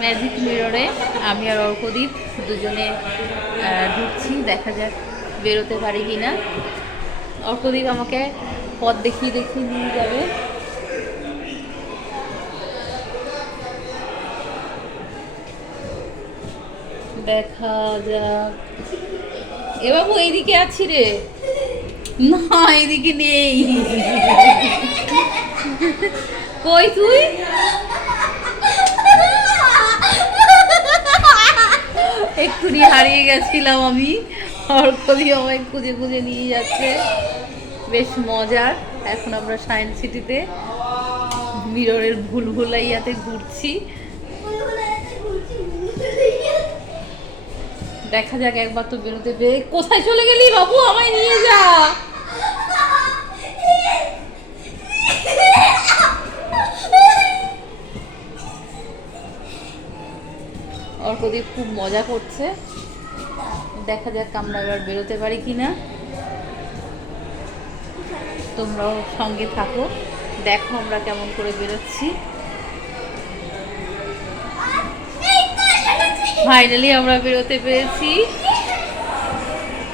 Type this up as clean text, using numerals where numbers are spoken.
Magic মিররে আমি আর অর্কদীপ দুজনে ঢুকছি, দেখা যাক বেরোতে পারি কি না। অর্কদীপ আমাকে পথ দেখিয়ে দেখিয়ে নিয়ে যাবে। দেখা যাক। এ বাবু এইদিকে আছি রে। না, এইদিকে নেই। কই তুই? এক্ষুনি হারিয়ে গেছিলাম আমি। অর্কদি আমায় খুঁজে খুঁজে নিয়ে যাচ্ছে, বেশ মজার। এখন আমরা সায়েন্স সিটিতে মিররের ভুলভুলাইয়াতে ঘুরছি। দেখা যাক, একবার তো বেরোতে পেরে। কোথায় চলে গেলি বাবু? আমায় নিয়ে যা। অর্কদীপ খুব মজা করছে, দেখা যাক আমরা এবার বেরোতে পারি কিনা। তোমরাও সঙ্গে থাকো, দেখো আমরা কেমন করে বেরোচ্ছি। ফাইনালি আমরা বেরোতে পেরেছি।